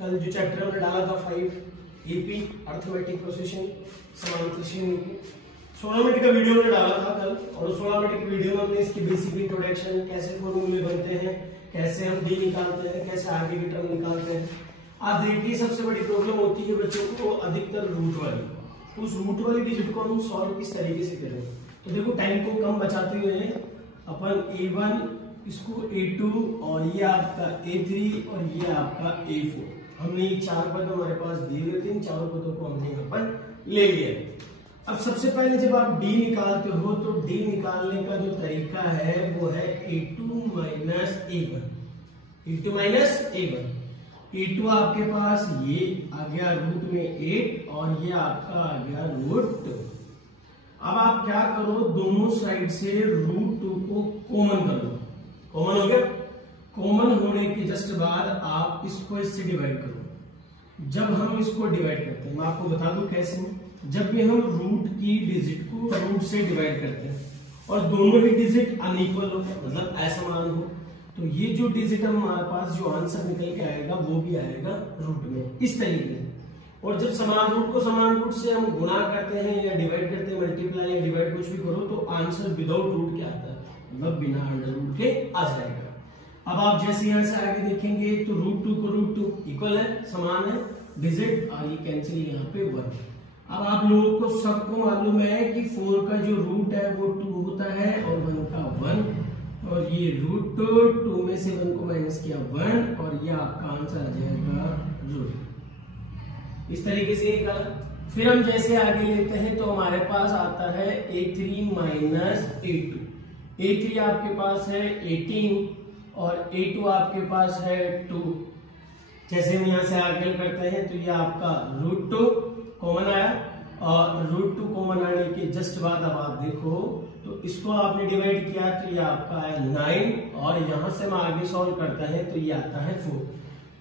कल जो चैप्टर हमने डाला था 5 एपी अर्थमेटिक प्रोसेशन समांतर श्रेणी की 16 मिनट का वीडियो हमने डाला था कल, और 16 मिनट की वीडियो में हमने इसकी बेसिक इंट्रोडक्शन, कैसे फॉर्मूले बनते हैं, कैसे हम डी निकालते हैं, कैसे आगे की टर्म निकालते हैं। आज देखिए सबसे बड़ी प्रॉब्लम होती है बच्चों को अधिकतर रूट वाली, तो उस रूट वाली डिजिट को हम सॉल्व किस तरीके से करें। तो देखो टाइम को कम बचाते हुए अपन A1 इसको A2 और ये आपका A3 और ये आपका A4, हमने ये 4 पद हमारे पास दिए हुए थे, इन चारों पदों को हमने यहाँ पर ले लिया। अब सबसे पहले जब आप डी निकालते हो तो डी निकालने का जो तरीका है वो है A2 minus A1, A2 minus A1। A2 आपके पास ये आ गया रूट में 8 और ये आपका आ गया रूट 2। अब आप क्या करो, दोनों साइड से रूट 2 को कॉमन कर लो। कॉमन हो गया, कॉमन होने के जस्ट बाद आप इसको इससे डिवाइड करो। जब हम इसको डिवाइड करते हैं, मैं आपको बता दूं कैसे, जब भी हम रूट की डिजिट को रूट से डिवाइड करते हैं और दोनों ही डिजिट अनइक्वल हो, मतलब असमान हो, तो ये जो डिजिट हमारे पास जो आंसर निकल के आएगा वो भी आएगा रूट में, इस तरीके से। और जब समान रूट को समान रूट से हम गुणा करते हैं या डिवाइड करते हैं, मल्टीप्लाई या डिवाइड कुछ भी करो, तो आंसर विदाउट रूट क्या आता है, मतलब बिना अंडर रूट के आ जाएगा। अब आप जैसे यहां से आगे देखेंगे तो रूट 2 को रूट 2 इक्वल है, समान है डिजिट, और ये कैंसिल यहाँ पे 1। अब आप लोगों को सबको मालूम है कि 4 का जो रूट है वो 2 होता है और 1 का 1, और ये रूट 2 में से 1 को माइनस किया 1, और ये आपका आंसर आ जाएगा रूट। इस तरीके से निकाला। फिर हम जैसे आगे लेते हैं तो हमारे पास आता है A3 माइनस A2। A3 आपके पास है 18 और A2 आपके पास है 2। जैसे हम यहां से आगे करते हैं तो ये आपका रूट 2 कॉमन आया, और रूट 2 कॉमन आने के जस्ट बाद अब आप देखो तो इसको आपने डिवाइड किया तो ये आपका है 9, और यहां से हम आगे सॉल्व करते हैं तो ये आता है 4।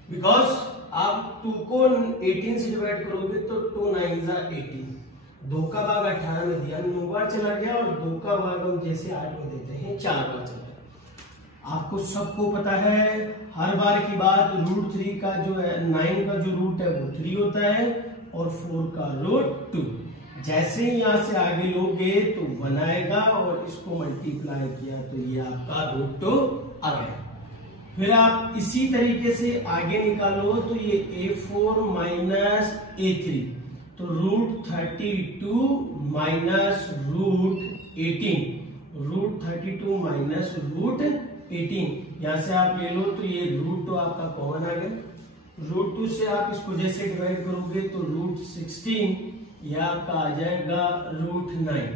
बिकॉज आप 2 को 18 से डिवाइड करोगे तो 2 9 जा 18, 2 का भाग 18 में दिया 9 बार चला गया, और 2 का भाग हम जैसे 8 में देते हैं 4 बार चला गया। आपको सबको पता है हर बार की बात, रूट 3 का जो है 9 का जो रूट है वो 3 होता है और 4 का रूट 2। जैसे ही यहां से आगे लोगे तो 1 आएगा, और इसको मल्टीप्लाई किया तो ये आपका रूट 2 आ गया। फिर आप इसी तरीके से आगे निकालो तो ये A4 माइनस A3, तो root 32 minus root 18, root 32 minus root 18, यहां से आप ले लो तो ये रूट 2 आपका कॉमन आ गया। रूट 2 से आप इसको जैसे डिवाइड करोगे तो रूट 16, यह आपका आ जाएगा रूट 9।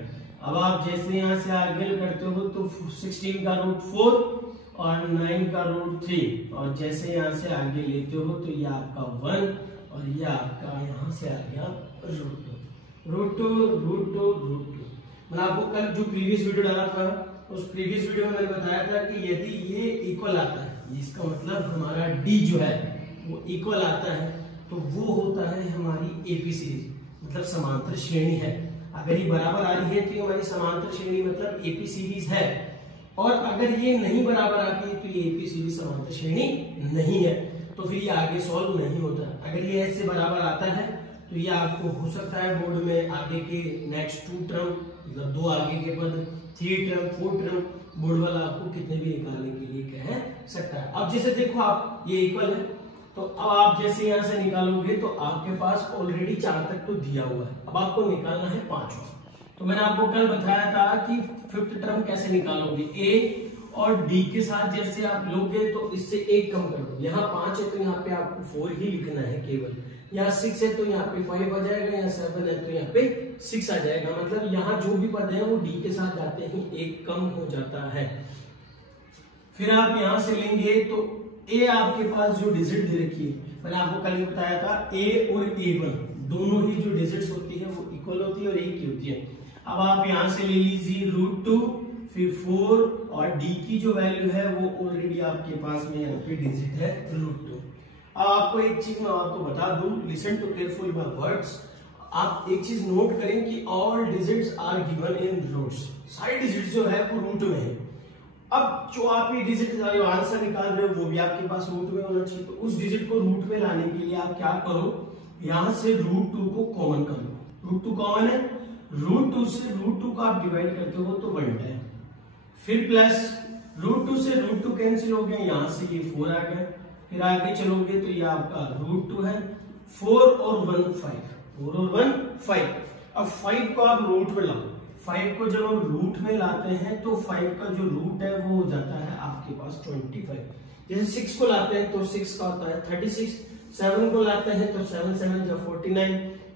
अब आप जैसे यहां से आगे करते हो तो 16 का रूट 4 और 9 का रूट 3, और जैसे यहां से आगे लेते हो तो ये आपका 1 और ये आपका यहां से आ गया रूट 2, रूट 2, रूट 2, रूट 2। मैंने आपको कल जो प्रीवियस वीडियो डाला था उस प्रीवियस वीडियो में मैंने बताया था कि यदि ये इक्वल आता है, इसका मतलब हमारा डी जो है वो इक्वल आता है, तो वो होता है हमारी एपी सीरीज, मतलब समांतर श्रेणी है। अगर ये बराबर आ रही है तो ये हमारी समांतर श्रेणी मतलब एपी सीरीज है, और अगर ये नहीं बराबर आती है तो ये एपी सीरीज समांतर श्रेणी नहीं है, तो फिर ये आगे सॉल्व नहीं होता। अगर ये ऐसे बराबर आता है तो ये आपको हो सकता है बोर्ड में आगे के नेक्स्ट 2 टर्म, मतलब 2 आगे के पद, 3 टर्म, 4 टर्म, बोर्ड वाला आपको कितने भी निकालने के लिए कह सकता है। अब जैसे देखो आप ये इक्वल है, तो अब आप जैसे यहां से निकालोगे तो आपके पास ऑलरेडी 4 तक तो दिया हुआ है, अब आपको निकालना है 5। तो मैंने आपको कल बताया था कि 5th टर्म कैसे निकालोगे, ए और डी के साथ जैसे आप लोगे तो इससे 1 कम कर दो। यहाँ 5 है तो यहाँ पे आपको 4 ही लिखना है केवल, यहाँ 6 है तो यहाँ पे 5 आ जाएगा, यहाँ 7 है तो यहाँ पे 6 आ जाएगा, मतलब यहाँ जो भी पद है वो डी के साथ जाते ही 1 कम हो जाता है। फिर आप यहाँ से लेंगे तो ए आपके पास जो डिजिट दे रखी है, मैंने आपको कल बताया था ए और A1 दोनों ही जो डिजिट्स होती है वो इक्वल होती है और एक ही होती है। अब आप यहां से ले लीजिए रूट 2, फिर 4, और डी की जो वैल्यू है वो ऑलरेडी आपके पास में यहाँ पे डिजिट है रूट 2। अब आपको एक चीज मैं आपको बता दूं, listen to careful my words. आप एक चीज नोट करें कि all digits are given in roots, सारी डिजिट्स जो है वो रूट में है। अब जो आप ये डिजिट आंसर निकाल रहे हो वो भी आपके पास रूट में होना चाहिए। तो उस डिजिट को रूट में लाने के लिए आप क्या करो, यहां से √2 को कॉमन कर लो। √2 कॉमन है, √2 से √2 का आप डिवाइड करते हो तो 1 है, फिर प्लस √2 से √2 कैंसिल हो गया, यहां से ये 4 आ गया, फिर आगे चलोगे तो ये आपका √2 है, 4 और 1 5, 4 और 1 5। अब 5 को आप रूट में लाओ, 5 को जब हम रूट में लाते हैं तो 5 का जो रूट है वो हो जाता है आपके पास 25। जैसे 6 को लाते हैं तो 6 का होता है 36, 7 को लाते हैं तो 7 7 जा 49,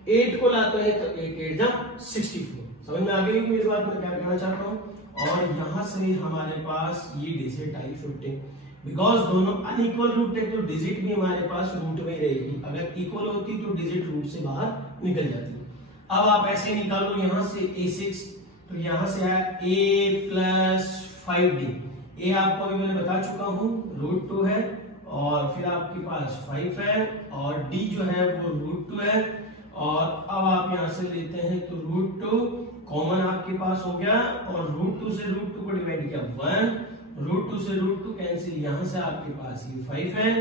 8 को लाते हैं तो 8 8 जा 64। समझ में आ गई मेरी बात, मैं क्या कहना चाहता हूँ। और यहां से हमारे पास ये डिजिट आई 15, बिकॉज दोनों अनइक्वल रूट है तो डिजिट भी हमारे पास रूट में रहेगी, अगर इक्वल होती तो डिजिट रूट से बाहर निकल जाती। अब आप ऐसे निकालो, यहां से A6 तो यहां से आया A प्लस 5D। ए आपको अभी मैंने बता चुका हूं √2 है, और फिर आपके पास 5 है, और D जो है वो √2 है। और अब आप यहां से लेते हैं तो √2 कॉमन आपके पास हो गया, और √2 से √2 को डिवाइड किया 1, √2 से √2 कैंसिल, यहां से आपके पास ये 5 है,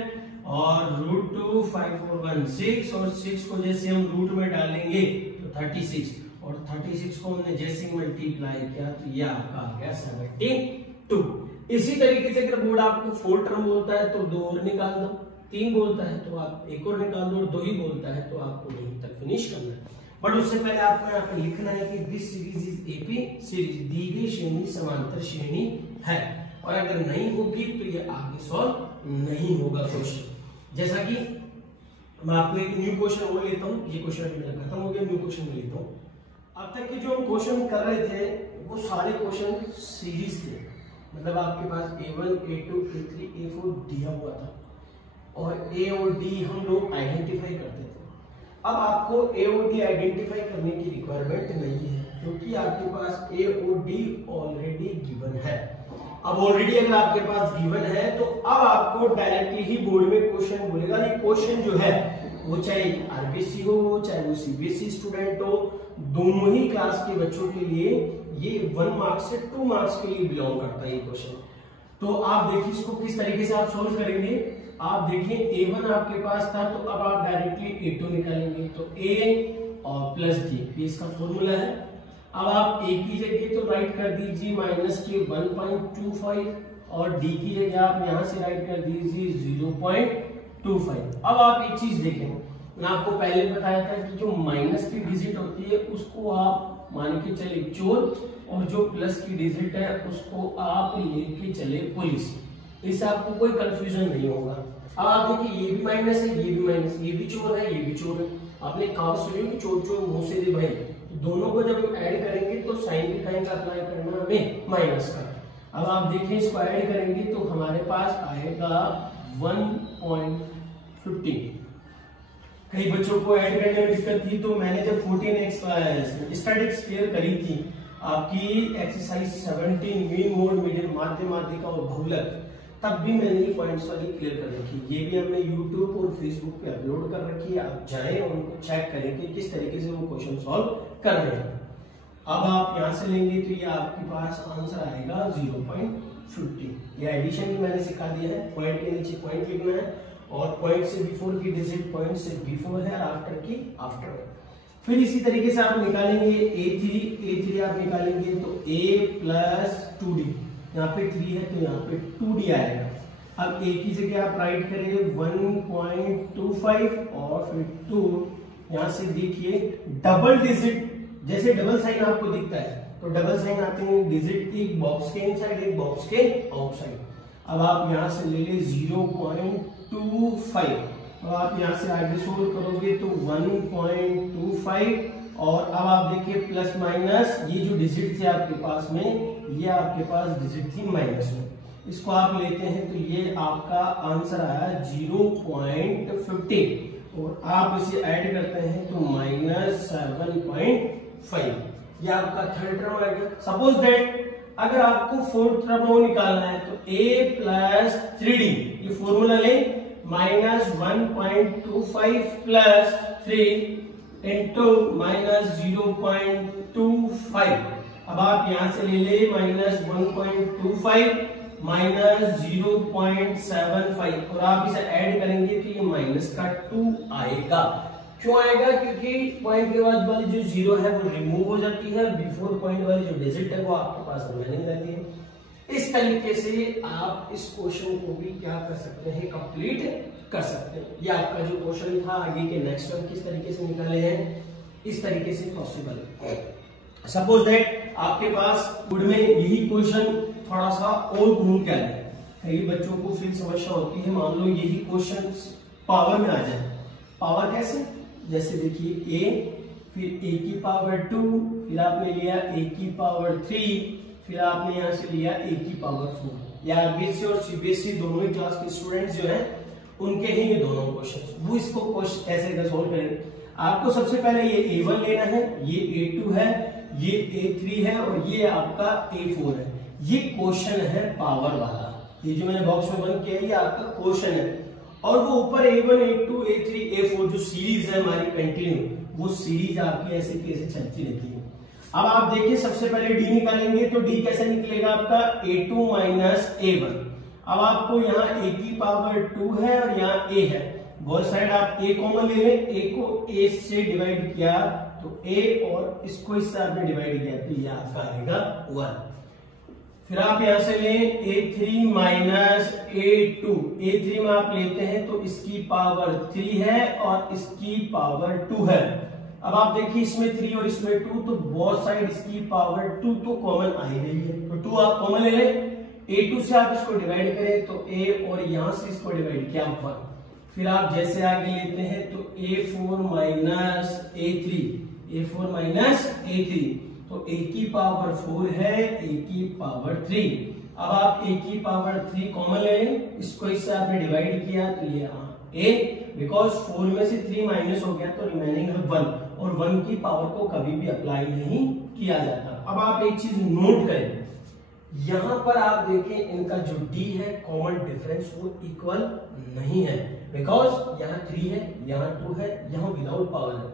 और √2 5 और 1 6, और 6 को जैसे हम रूट में डालेंगे तो 36, और 36 को हमने जैसे मल्टीप्लाई किया तो ये आपका आ गया 72। इसी तरीके से अगर बोर्ड आपको 4 टर्म बोलता है तो 2 और निकाल दो, 3 बोलता है तो आप 1 और निकाल दो, और 2 ही बोलता है तो आपको यहीं तक फिनिश करना है। बट उससे पहले आपको यहाँ पे लिखना है कि this series is AP series, दी गई श्रेणी समांतर श्रेणी है, और अगर नहीं होगी तो ये आगे सॉल्व नहीं होगा क्वेश्चन। जैसा कि मैं आपको एक न्यू क्वेश्चन वो लेता हूँ, ये क्वेश्चन अभी मेरा खत्म हो गया, न्यू क्वेश्चन में लेता हूँ। अब तक के जो हम क्वेश्चन कर रहे थे वो सारे क्वेश्चन सीरीज थे, मतलब आपके पास A1 A2 A3 A4 दिया हुआ था, और A और D हम लोग आइडेंटिफाई करते थे। अब आपको A और D आइडेंटिफाई करने की रिक्वायरमेंट नहीं है, क्योंकि आपके पास A और D ऑलरेडी गिवन है। अब ऑलरेडी अगर आपके पास गिवन है तो अब आपको डायरेक्टली ही बोर्ड में क्वेश्चन बोलेगा। ये क्वेश्चन जो है वो चाहे आरबीसी हो चाहे वो सीबीएसई स्टूडेंट हो, दोनों ही क्लास के बच्चों के लिए ये 1 मार्क्स से 2 मार्क्स के लिए बिलोंग करता है ये क्वेश्चन। तो आप देखिए इसको किस तरीके से आप सोल्व करेंगे। आप देखिए A1 आपके पास था तो अब आप डायरेक्टली A2 निकालेंगे, तो A और प्लस D इसका फॉर्मूला है। अब आप A की जगह तो राइट कर दीजिए माइनस के 1.25, और D की जगह आप यहां से राइट कर दीजिए 0.25। अब आप एक चीज देखें, मैं आपको पहले बताया था कि जो माइनस की डिजिट होती है उसको आप मान के चले चोर, और जो प्लस की डिजिट है उसको आप लेके चले पुलिस। इससे आपको कोई कंफ्यूजन नहीं होगा। अब आप देखिए ये भी माइनस है, ये भी माइनस, ये भी चोर है, ये भी चोर है। आपने कहावत सुनी कि चोर चोर मुंह से दे भाई, तो दोनों को जब हम ऐड करेंगे तो साइन भी का अप्लाई करना हमें माइनस का। अब आप देखिए इसको ऐड करेंगे तो हमारे पास आएगा 1.15। कई बच्चों को ऐड करने में दिक्कत थी, तो मैंने जब 14x स्टैटिक्स क्लियर करी थी आपकी एक्सरसाइज 17 मीन मोड मीडियम माध्य माध्यिका और बहुलक, तब भी मैंने ये पॉइंट्स वाली क्लियर कर रखी। ये भी हमने YouTube और Facebook पे अपलोड कर रखी है, आप जाएं और उनको चेक करें कि किस तरीके से वो क्वेश्चन सॉल्व कर रहे हैं। अब आप यहां से लेंगे तो ये आपके पास आंसर आएगा 0.50। ये एडिशन भी मैंने सिखा दिया है, पॉइंट के नीचे पॉइंट लिखना है, और पॉइंट से बिफोर की डिजिट पॉइंट से बिफोर है, आफ्टर की आफ्टर है। फिर इसी तरीके से आप निकालेंगे A3 आप निकालेंगे तो A प्लस 2D, यहाँ पे 3 है तो यहाँ पे 2D आएगा। अब A की जगह आप राइट करेंगे 1.25 और फिर 2, यहाँ से देखिए डबल डिजिट, जैसे डबल साइन आपको दिखता है तो डबल साइन आते हैं डिजिट एक बॉक्स के इनसाइड एक बॉक्स के आउटसाइड। अब आप यहाँ से ले ले 0.25, अब आप यहाँ से आगे सोल्व करोगे तो 1.25, और अब आप देखिए प्लस माइनस ये जो डिजिट थे आपके पास में, ये आपके पास डिजिट थी माइनस में, इसको आप लेते हैं तो ये आपका आंसर आया 0.50, और आप इसे ऐड करते हैं तो -7.5, ये आपका थर्ड टर्म आएगा। सपोज दैट अगर आपको फोर्थ टर्म निकालना है तो A प्लस 3D, ये फॉर्मूला ले, -1.25 प्लस 3 इंटू -0.25। अब आप यहां से ले ले -1.25 माइनस 0.75 और आप इसे ऐड करेंगे तो ये माइनस का 2 आएगा। क्यों आएगा? क्योंकि पॉइंट के बाद वाली जो जीरो है वो रिमूव हो जाती है, बिफोर पॉइंट वाली जो डिजिट है वो आपके पास रिमेनिंग रहती है। इस तरीके से आप इस क्वेश्चन को भी क्या कर सकते हैं, कंप्लीट कर सकते हैं। ये आपका जो क्वेश्चन था, आगे के नेक्स्ट स्टेप किस तरीके से निकाले हैं, इस तरीके से पॉसिबल है। सपोज दैट आपके पास बुड में यही क्वेश्चन थोड़ा सा और घूम के आया है, कई बच्चों को फिर समस्या होती है, मान लो यही क्वेश्चन पावर में आ जाए। पावर कैसे? जैसे देखिए a, फिर a की पावर 2, फिर आपने लिया a की पावर 3, फिर आपने यहां से लिया a की पावर 4। या आरबीएससी और सीबीएसई दोनों ही क्लास के स्टूडेंट्स जो हैं उनके ही ये दोनों क्वेश्चन। वो इसको क्वेश्चन कैसे सोल्व करेंगे? आपको सबसे पहले ये a1 लेना है, ये a2 है, ये a3 है और ये आपका a4 है। ये क्वेश्चन है पावर वाला, ये जो मैंने बॉक्स में बंद किया है ये आपका क्वेश्चन है। और वो ऊपर a1, a2, a3, a4 जो सीरीज है हमारी कंटिन्यू, वो सीरीज आपकी ऐसे कैसे चलती रहती है। अब आप देखिए सबसे पहले d निकालेंगे तो d कैसे निकलेगा आपका a2 माइनस a1। अब आपको यहाँ a की पावर 2 है और यहाँ a है, बोथ साइड आप a कॉमन ले लें, a को a से डिवाइड किया तो a और इसको इससे आपने डिवाइड किया तो ये आपका आएगा 1। फिर आप यहां से लें a3 माइनस a2, a3 में आप लेते हैं तो इसकी पावर 3 है और इसकी पावर 2 है। अब आप देखिए इसमें 3 और इसमें 2, तो बोथ साइड इसकी पावर 2 तो कॉमन आ ही रही है, तो 2 आप कॉमन ले लें। a2 से आप इसको डिवाइड करें तो a और यहां से इसको डिवाइड किया 1। फिर आप जैसे आगे लेते हैं तो a4 minus a3, a4 minus a3, तो a की पावर 4 है, a की पावर 3। अब आप a की पावर 3 कॉमन ले लें, इसको इससे आपने डिवाइड किया तो ये a, बिकॉज 4 में से 3 माइनस हो गया तो रिमेनिंग है 1 और 1 की पावर को कभी भी अप्लाई नहीं किया जाता। अब आप एक चीज नोट करें, यहां पर आप देखें इनका जो d है कॉमन डिफरेंस वो इक्वल नहीं है, बिकॉज यहाँ 3 है, यहाँ 2 है, यहाँ विदाउट पावर है।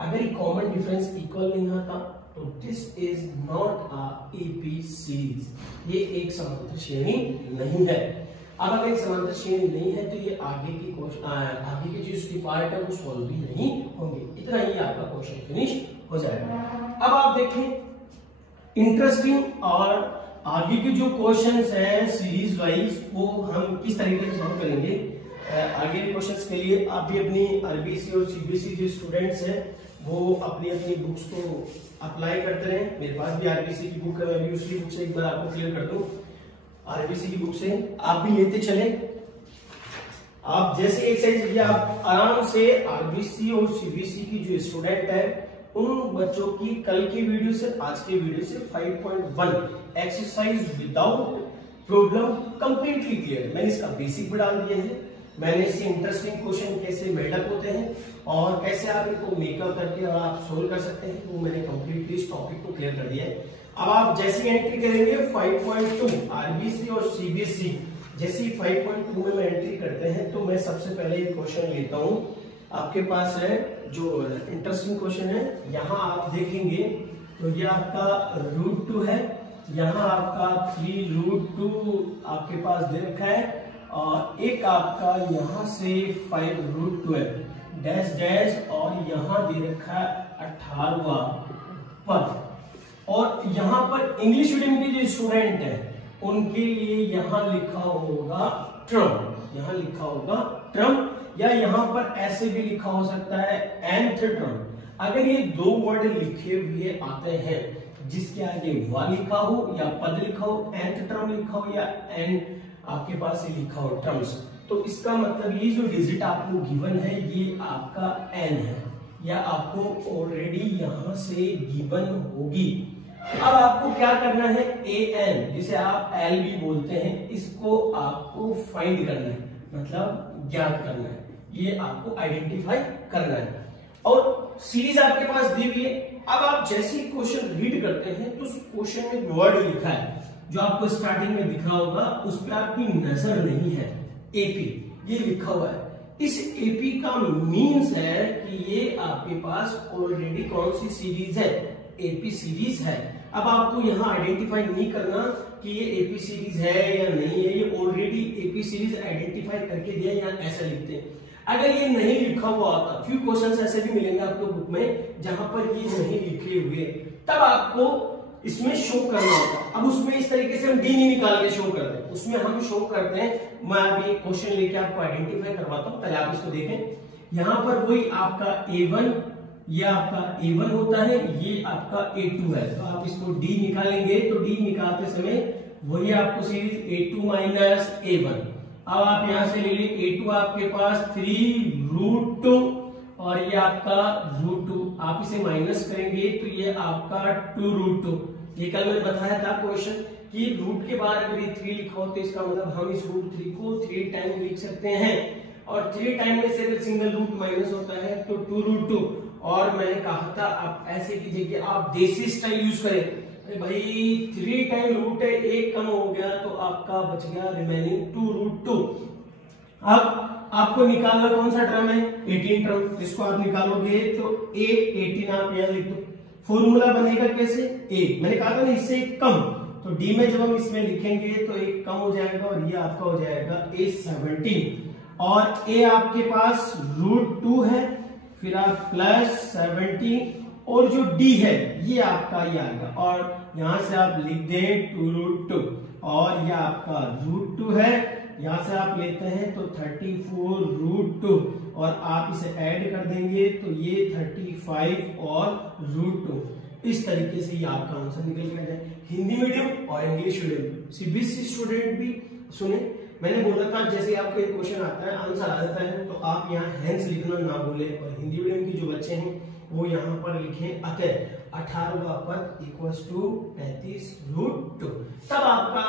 अगर कॉमन डिफरेंस इक्वल नहीं आता तो this is not a AP series, ये एक समांतर श्रेणी नहीं है। अब अगर एक समांतर श्रेणी नहीं है तो ये आगे की जो इसकी पार्ट है वो सॉल्व भी नहीं होंगे। इतना ही आपका क्वेश्चन फिनिश हो जाएगा। अब आप देखें इंटरेस्टिंग और आगे के जो क्वेश्चंस हैं सीरीज वाइज वो हम किस तरीके से सॉल्व करेंगे। आगे क्वेश्चंस के लिए आप भी अपनी आरबीएससी और सीबीएसई जो स्टूडेंट्स हैं वो अपनी अपनी बुक्स को अप्लाई करते रहे। मेरे पास भी आरबीएससी की बुक है, मैं भी उसी बुक से एक बार आपको क्लियर कर दूं। आरबीएससी की बुक से आप भी लेते चले। आप जैसे एक्सरसाइज आप आराम से आरबीएससी और सीबीएसई की जो स्टूडेंट है उन बच्चों की कल की वीडियो से आज के वीडियो से 5.1 exercise without problem completely clear. मैंने इसका बेसिक भी डाल दिया है, मैंने इससे इंटरेस्टिंग क्वेश्चन कैसे बिल्डअप होते हैं और कैसे आप इनको मेकअप करके और आप सोल्व कर सकते हैं वो मैंने कंप्लीटली इस टॉपिक को क्लियर कर दिया है। अब आप जैसे एंट्री करेंगे 5.2 आरबीएससी और सीबीएसई, जैसे 5.2 में एंट्री करते हैं तो मैं सबसे पहले ये क्वेश्चन लेता हूं। आपके पास है जो इंटरेस्टिंग क्वेश्चन है, यहाँ आप देखेंगे तो ये आपका √2 है, यहाँ आपका 3√2 आपके पास दे रखा है और एक आपका यहाँ से 5√2 है डैश डैश और यहाँ दे रखा है 18वां पद। और यहाँ पर इंग्लिश मीडियम के जो स्टूडेंट है उनके लिए यहाँ लिखा होगा ट्रम, यहाँ लिखा होगा ट्रम, या यहाँ पर ऐसे भी लिखा हो सकता है nth ट्रम। अगर ये दो वर्ड लिखे हुए आते हैं जिसके आगे वा लिखा हो या पद लिखा हो, nth ट्रम लिखा हो या n आपके पास ये लिखा हो ट्रम्स, तो इसका मतलब ये जो डिजिट आपको गिवन है ये आपका n है या आपको ऑलरेडी यहां से गिवन होगी। अब आपको क्या करना है, an जिसे आप l भी बोलते हैं, इसको आपको फाइंड करना है, मतलब ज्ञात करना है, ये आपको आइडेंटिफाई करना है। और सीरीज आपके पास दी हुई है। अब आप जैसे ही क्वेश्चन रीड करते हैं तो उस क्वेश्चन में वर्ड लिखा है जो आपको स्टार्टिंग में दिख रहा होगा, उस पर आपकी नजर नहीं है, एपी ये लिखा हुआ है। इस एपी का मीन्स है कि ये आपके पास ऑलरेडी कौन सी सीरीज है, एपी सीरीज है। अब आपको यहाँ आइडेंटिफाई नहीं करना कि ये एपी सीरीज है या नहीं है, ये ऑलरेडी एपी सीरीज आइडेंटिफाई करके दिया, यहाँ ऐसा लिखते हैं। अगर ये नहीं लिखा हुआ होता, फ्यू क्वेश्चंस ऐसे भी मिलेंगे आपको बुक में जहां पर ये नहीं लिखे हुए, तब आपको इसमें शो करना होगा। अब उसमें इस तरीके से हम डी नहीं निकाल के शो करते हैं, उसमें हम शो करते हैं, मैं अभी क्वेश्चन लेके आपको आइडेंटिफाई करवाता हूं, पहले आप इसको देखें। यहाँ पर वही आपका A1, ये आपका A1 होता है, ये आपका A2 है, तो आप इसको D निकालेंगे तो D निकालते समय वही आपको सीरीज A2 माइनस A1। अब आप यहां से ले लीजिए A2 आपके पास 3√2 और ये आपका √2, आप इसे माइनस करेंगे तो ये आपका 2√2। ये कल मैंने बताया था क्वेश्चन कि रूट के बाद अगर ये 3 लिखा हो तो इसका मतलब हम इस √3 को 3 टाइम लिख सकते हैं, और 3 टाइम में से अगर सिंगल रूट माइनस होता है तो 2√2। और मैंने कहा था आप ऐसे कीजिए कि आप देसी स्टाइल यूज करें, अरे भाई 3 टाइम रूट है, एक कम हो गया तो आपका बच गया रिमेनिंग 2√2। अब आपको निकालना कौन सा टर्म है, 18 टर्म, इसको आप निकालोगे तो A18 आप यहां लिख दो। फॉर्मूला बनेगा कैसे, A मैंने कहा था ना इससे एक कम, तो D में जब हम इसमें लिखेंगे तो एक कम हो जाएगा और ये आपका हो जाएगा A17, और A आपके पास √2 है, फिर आप प्लस 17 और जो D है ये आपका ये आएगा, और यहां से आप लिख दें 2√2 और ये आपका √2 है, यहां से आप लेते हैं तो 34√2 और आप इसे ऐड कर देंगे तो ये 35 और √2। इस तरीके से ये आपका आंसर निकल के आ जाए। हिंदी मीडियम और इंग्लिश मीडियम सीबीएसई स्टूडेंट भी सुने, मैंने बोला था जैसे आपको एक क्वेश्चन आता है, आंसर आ जाता है तो आप यहाँ हैंस लिखना ना भूले, और हिंदी मीडियम के जो बच्चे हैं वो यहाँ पर लिखें अतः 18 पद इक्वल्स टू 35√2। तब आपका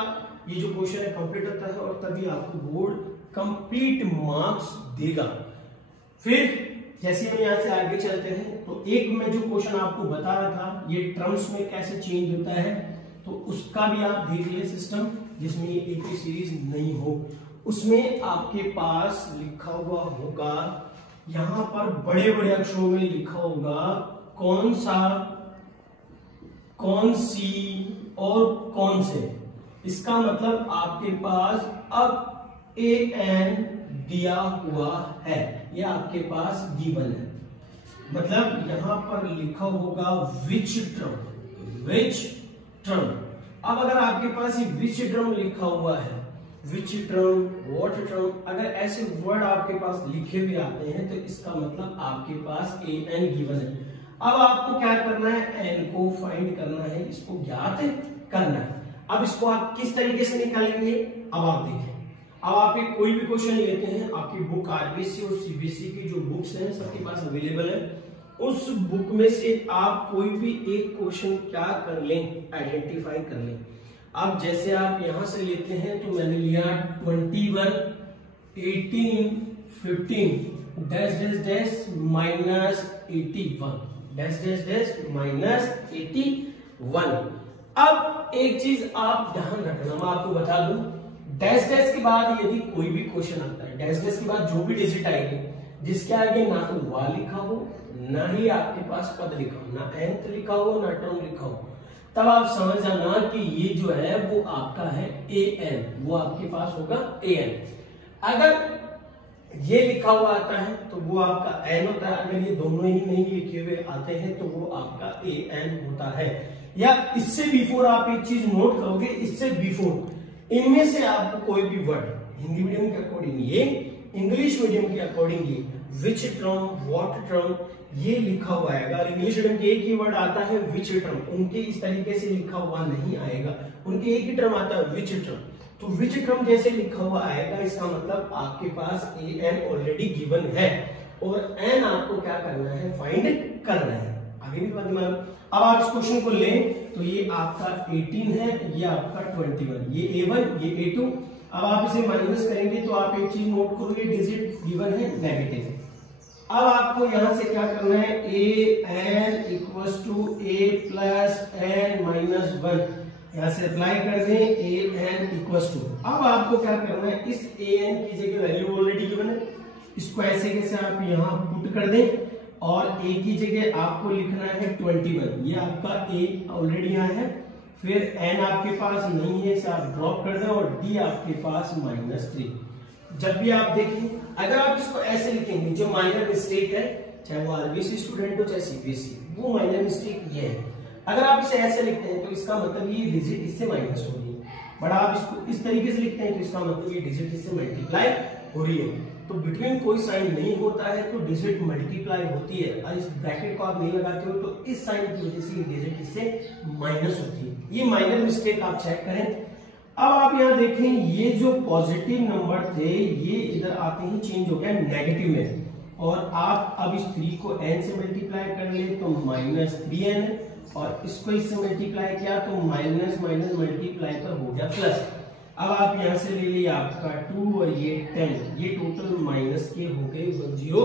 ये जो क्वेश्चन है कंप्लीट होता है और तभी आपको बोर्ड कंप्लीट मार्क्स देगा। फिर जैसे हम यहाँ से आगे चलते हैं तो एक मैं जो क्वेश्चन आपको बता रहा था ये टर्म्स में कैसे चेंज होता है, तो उसका भी आप देख ले सिस्टम, जिसमें ये एपी सीरीज नहीं हो। उसमें आपके पास लिखा हुआ होगा, यहां पर बड़े बड़े अक्षरों में लिखा होगा कौन सा, कौन सी और कौन से। इसका मतलब आपके पास अब AN दिया हुआ है, ये आपके पास गिवन है, मतलब यहां पर लिखा होगा विच टर्म, विच टर्म। अब अगर आपके पास ये विच टर्म लिखा हुआ है, विच टर्म, व्हाट टर्म, अगर ऐसे वर्ड आपके पास लिखे हुए आते हैं तो इसका मतलब आपके पास AN गिवन है। अब आपको क्या करना है, N को फाइंड करना है, इसको ज्ञात करना है। अब इसको आप किस तरीके से निकालेंगे, अब आप देखें। अब आप एक कोई भी क्वेश्चन लेते हैं, आपकी बुक आरबीएसई और सीबीएसई की जो बुक्स हैं सबके पास अवेलेबल है, उस बुक में से आप कोई भी एक क्वेश्चन क्या कर लें, आइडेंटिफाई कर लें। अब जैसे आप यहां से लेते हैं तो मैंने लिया 21, 18, 15 dash dash dash minus 81 dash dash dash minus 81। अब एक चीज आप ध्यान रखना, मैं आपको बता दूं, डैश डैश के बाद यदि कोई भी क्वेश्चन आता है, डैश डैश के बाद जो भी डिजिट आएगी जिसके आगे ना तो वा लिखा हो ना ही आपके पास पद लिखा हो, ना nth लिखा हो ना टर्म लिखा हो, तब आप समझ जाना कि ये जो है वो आपका है AN, वो आपके पास होगा AN। अगर ये लिखा हुआ आता है तो वो आपका N होता है, अगर ये दोनों ही नहीं लिखे हुए आते हैं तो वो आपका AN होता है। या इससे बिफोर आप एक चीज नोट करोगे, इससे बिफोर इनमें से आपको कोई भी वर्ड, हिंदी मीडियम के अकॉर्डिंग ये, इंग्लिश मीडियम के अकॉर्डिंग ये, विच टर्म, व्हाट टर्म, ये लिखा हुआ आएगा। इंग्लिश मीडियम के एक ही वर्ड आता है विच टर्म, उनके इस तरीके से लिखा हुआ नहीं आएगा, उनके एक ही टर्म आता है विच टर्म। तो विच टर्म जैसे लिखा हुआ आएगा इसका मतलब आपके पास AN ऑलरेडी गिवन है और N आपको क्या करना है, फाइंड करना है। आगे भी बात में अब आप इस क्वेश्चन को लें तो ये आपका 18 है, ये आपका 21, ये A1 ये A2। अब आप इसे माइनस करेंगे तो आप एक चीज नोट करोगे, डिजिट गिवन है नेगेटिव। अब आपको यहां से क्या करना है, AN equals to A plus N minus 1, यहां से अप्लाई कर दें AN इक्वल्स टू। अब आपको क्या करना है, इस AN की जगह वैल्यू ऑलरेडी गिवन है, इसको ऐसे कैसे आप यहां पुट कर दें और a की जगह आपको लिखना है 21, ये आपका a ऑलरेडी यहाँ है। फिर n आपके पास नहीं है, इसे आप ड्रॉप कर दें, और d आपके पास -3। जब भी आप देखें, अगर आप इसको ऐसे लिखेंगे, जो माइनर मिस्टेक है, चाहे वो आरबीसी स्टूडेंट हो चाहे सीबीएसई, वो माइनर मिस्टेक ये है। अगर आप इसे ऐसे लिखते हैं तो इसका मतलब ये डिजिट इससे माइनस हो रही है, बट आप इसको इस तरीके से लिखते हैं तो इसका मतलब ये डिजिट इससे मल्टीप्लाई हो रही है। तो बिटवीन कोई साइन नहीं होता है तो डिजिट मल्टीप्लाई होती है, और इस ब्रैकेट को आप नहीं लगाते हो तो इस साइन की वजह से डिजिट इससे माइनस होती है। ये माइनर मिस्टेक आप चेक करें। अब आप यहाँ देखें, ये जो पॉजिटिव नंबर थे ये इधर आते ही चेंज हो गया नेगेटिव में, और आप अब इस 3 को n से मल्टीप्लाई कर ले तो -3n, और इसको इससे मल्टीप्लाई किया तो माइनस माइनस मल्टीप्लाई पर हो गया प्लस। अब आप यहां से ले लिया आपका 2 और ये 10, ये टोटल माइनस के हो गए 102,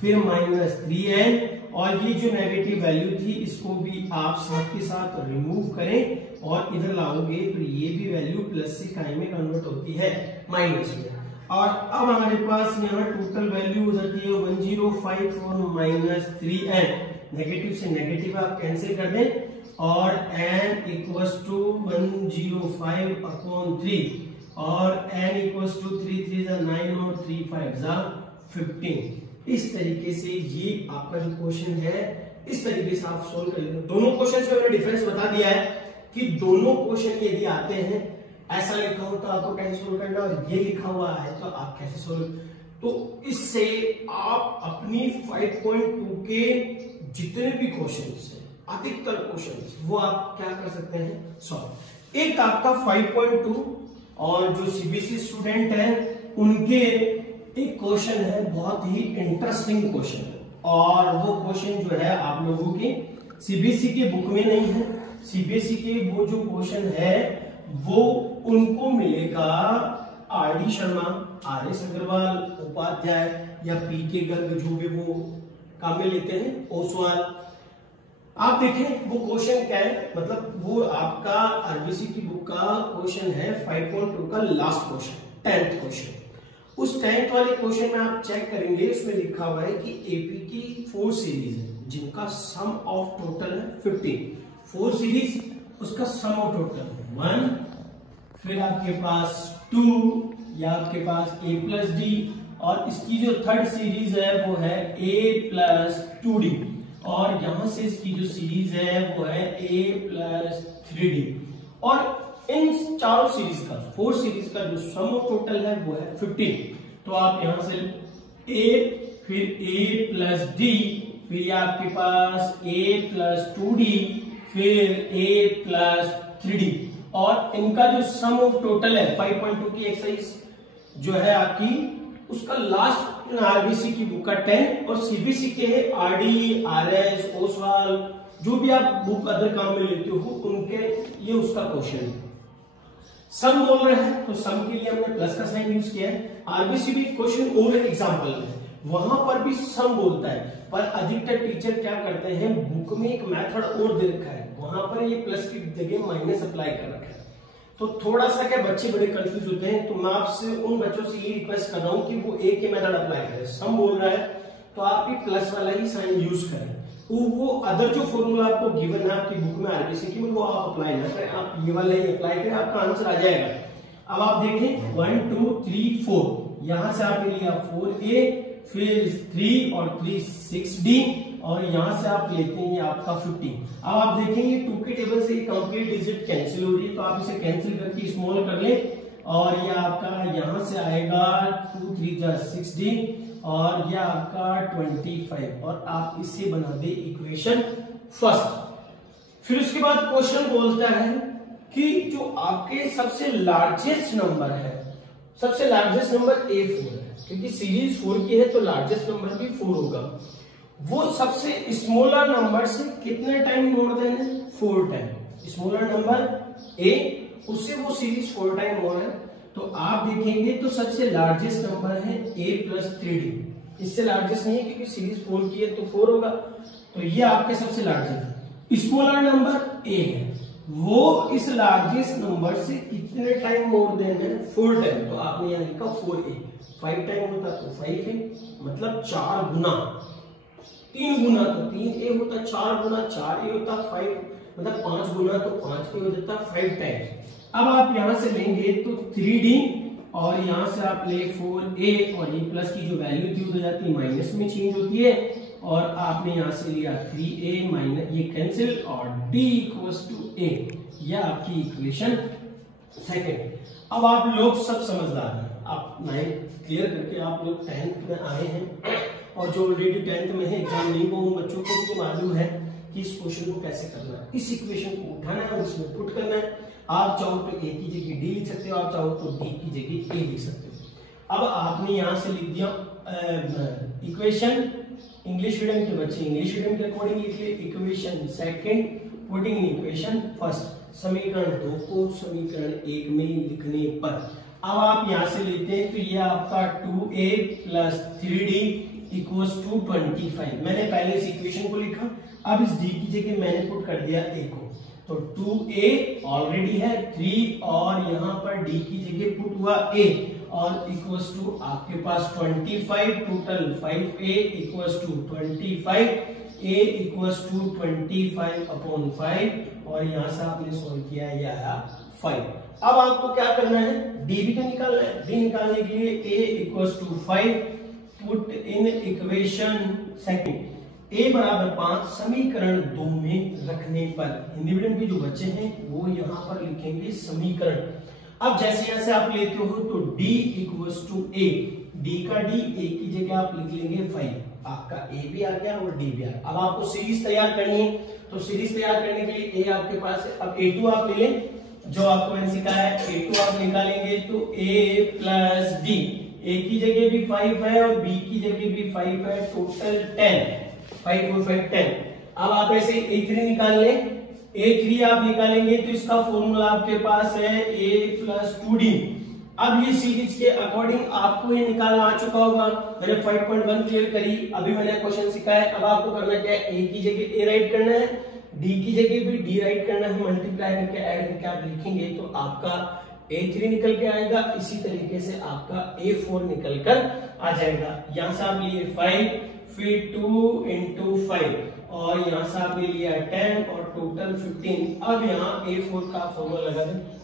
फिर -3n, और ये जो नेगेटिव वैल्यू थी इसको भी आप साथ के साथ रिमूव करें और इधर लाओगे तो ये भी वैल्यू प्लस से काय में कन्वर्ट होती है माइनस में। और अब हमारे पास यहाँ टोटल वैल्यू हो जाती है 105 और -3n, नेगेटिव से नेगेटिव आप कैंसिल कर दें, और n इक्वल्स टू 105/3, और n इक्वल्स टू 3 3 9 और 3 5 15। इस तरीके से ये आपका जो क्वेश्चन है इस तरीके से आप सोल्व कर लेते हैं। दोनों क्वेश्चन में मैंने डिफरेंस बता दिया है कि दोनों क्वेश्चन यदि आते हैं ऐसा लिखा हो तो आपको कैसे सोल्व करना, और ये लिखा हुआ है तो आप कैसे सोल्व, तो इससे आप अपनी 5.2 के जितने भी क्वेश्चंस हैं, अधिकतर क्वेश्चंस, वो आप क्या कर सकते हैं सॉल्व। एक आपका 5.2 और जो सीबीएसई स्टूडेंट है उनके एक क्वेश्चन है, बहुत ही इंटरेस्टिंग क्वेश्चन, और वो क्वेश्चन जो है आप लोगों की सीबीएसई के बुक में नहीं है। सीबीएसई के वो जो क्वेश्चन है वो उनको मिलेगा आरडी शर्मा, आरएस अग्रवाल, उपाध्याय या पीके गर्ग, जो भी वो काम में लेते हैं, ओसवाल। आप देखें वो क्वेश्चन क्या है, मतलब वो आपका आरबीसी की बुक का क्वेश्चन है 5.2 का लास्ट क्वेश्चन, 10th क्वेश्चन। उस 10th वाले क्वेश्चन में आप चेक करेंगे, उसमें लिखा हुआ है कि एपी की 4 सीरीज है जिनका सम ऑफ टोटल है 50। 4 सीरीज, उसका सम ऑफ टोटल 1, फिर आपके पास 2, या आपके पास a प्लस डी, और इसकी जो थर्ड सीरीज है वो है a प्लस 2d, और यहां से इसकी जो सीरीज है वो है a प्लस 3d, और इन चारों सीरीज का 4 सीरीज का जो सम ऑफ टोटल है वो है 15। तो आप यहां से a, फिर a प्लस d, फिर आपके पास a प्लस 2d, फिर a प्लस 3d, और इनका जो सम ऑफ टोटल है 5.2 की एक्सरसाइज जो है आपकी, उसका लास्ट आरबीसी की बुक का 10, और सीबीएसई के है आरडी, आरएस, ओसवाल, जो भी आप बुक अदर काम में लेते हो उनके, ये उसका क्वेश्चन है। सम बोल रहे हैं तो सम के लिए हमने प्लस का साइन यूज किया है। आरबीसी भी क्वेश्चन और एग्जाम्पल है, वहां पर भी सम बोलता है, पर अधिकतर टीचर क्या करते हैं, बुक में एक मेथड और दे रखा है, वहां पर ये प्लस की जगह माइनस अप्लाई कर रखा है, तो थोड़ा सा क्या बच्चे बड़े कंफ्यूज होते हैं। तो मैं आपसे उन बच्चों से ये रिक्वेस्ट कर रहा हूँ कि वो एक ही मेथड अप्लाई करें। सम बोल रहा है तो आप ये प्लस वाला ही साइन यूज करें, वो अदर जो फॉर्मूला आपको गिवन है आपकी बुक में आरबीसी की, वो आप अप्लाई ना करें, आप ये वाला ही अप्लाई करें, आपका आंसर आ जाएगा। अब आप देखें 1 2 3 4, यहां से आपने लिया 4a, फिर 3 और 3 6d, और यहां से आप लेते हैं आपका 50। अब आप देखेंगे 2 के टेबल से कंप्लीट डिजिट कैंसिल हो रही है, तो आप इसे कैंसिल करके स्मॉल कर ले, और ये आपका यहां से आएगा 2 3 6d, और यह आपका 25, और आप इससे बना दे इक्वेशन फर्स्ट। फिर उसके बाद क्वेश्चन बोलता है कि जो आपके सबसे लार्जेस्ट नंबर है, सबसे लार्जेस्ट नंबर A4 है, क्योंकि सीरीज 4 की है तो लार्जेस्ट नंबर भी 4 होगा, वो सबसे स्मॉलर नंबर से कितने टाइम मोर देन है, 4 टाइम। स्मॉलर नंबर A, उससे वो सीरीज 4 टाइम मोर है, तो आप देखेंगे तो सबसे लार्जेस्ट नंबर है a प्लस 3d, इससे लार्जेस्ट नहीं है क्योंकि सीरीज 4 की है तो 4 होगा, तो ये आपके सबसे लार्जेस्ट। स्मॉलर नंबर a है, वो इस लार्जेस्ट नंबर से कितने टाइम मोर देन है, 4 टाइम। तो आपने यहाँ लिखा 4a, 5 टाइम होता तो 5a, मतलब 4 गुना, 3 गुना तो 3a होता, 4 गुना 4a होता 5, मतलब 5 गुना तो 5a हो जाता 5 टाइम। अब आप यहां से लेंगे तो 3d और यहां से आप ले 4a और ये प्लस की जो वैल्यू थी वो हो जाती है माइनस में चेंज होती है, और आपने यहां से लिया 3a माइनस, ये कैंसिल, और d इक्वल्स टू a, यह आपकी इक्वेशन सेकंड। अब आप लोग सब समझदार हैं, आप 9th क्लियर करके आप लोग 10th में आए हैं, और जो ऑलरेडी 10th में है एग्जाम नहीं वो बच्चों को भी मालूम है कि इस क्वेश्चन को कैसे करना है। इस इक्वेशन को उठाना है, उसमें पुट करना है। आप चाहो तो a की जगह d लिख सकते हो, आप चाहो तो d की जगह a लिख सकते हो। अब आपने यहां से लिख दिया इक्वेशन, इंग्लिश मीडियम के बच्चे इंग्लिश मीडियम के अकॉर्डिंग लिख लिए equation second, putting equation first, समीकरण 2 को समीकरण 1 में लिखने पर अब आप यहां से लेते हैं तो ये आपका 2a plus 3d equals to 25। मैंने पहले इस इक्वेशन को लिखा, अब इस d की जगह मैंने पुट कर दिया a को, तो 2a ऑलरेडी है 3 और यहाँ पर d की जगह पुट हुआ a और इक्वल्स टू आपके पास 25, total 5a equals to 25, a equals to 25 upon 5 और यहां से आपने सॉल्व किया, ये आया 5। अब आपको क्या करना है, d भी तो निकालना है, d निकालने के लिए a equals to 5, put in equation second, a बराबर 5 समीकरण 2 में रखने पर, हिंदी मीडियम के जो बच्चे हैं वो यहाँ पर लिखेंगे समीकरण। अब जैसे जैसे आप लेते हो तो d equals to a, d का d, a की जगह आप लिख लेंगे 5, आपका a भी आ गया और d भी आ गया। अब आपको सीरीज तैयार करनी है, तो सीरीज तैयार करने के लिए a आपके पास है, अब a2 आप ले लें, जो आपको मैंने सिखाया है a2 आप निकालेंगे तो a प्लस d, a की जगह भी 5 है और b की जगह भी 5 है, टोटल 10, 5 और 5 10। अब आप ऐसे a3 निकाल लें, a3 आप निकालेंगे तो इसका फॉर्मूला आपके पास है a प्लस 2d। अब ये सीरीज के अकॉर्डिंग आपको ये निकालना आ चुका होगा, मैंने 5.1 क्लियर करी, अभी मैंने क्वेश्चन सिखाया है। अब आपको करना क्या है, a की जगह a राइट करना है, d की जगह भी d राइट करना है, मल्टीप्लाई करके ऐड करके आप लिखेंगे तो आपका a3 निकल के आएगा, इसी तरीके से आपका a4 निकल कर आ जाएगा। यहां से आप लिए 5, फिर 2 into 5 और यहां से आपने लिया 10 और टोटल 15। अब यहाँ a4 का फॉर्मूला लगा दें।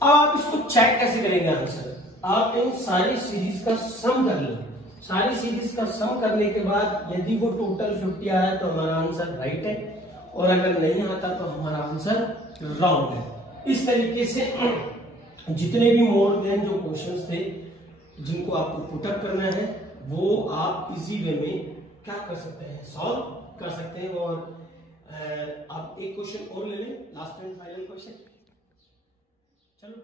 अब आप इसको चेक कैसे करेंगे आंसर, आप इन सारी सीरीज का सम कर लें, सारी सीरीज का सम करने के बाद यदि वो टोटल 50 आया तो हमारा आंसर राइट है, और अगर नहीं आता तो हमारा आंसर रॉन्ग है। इस तरीके से जितने भी मोर देन जो क्वेश्चंस थे जिनको आपको पुटअप करना है वो आप इजी वे में क्या कर सकते हैं, सॉल्व कर सकते हैं। और आप एक क्वेश्चन और ले लें, लास्ट एंड फाइनल क्वेश्चन, चलो।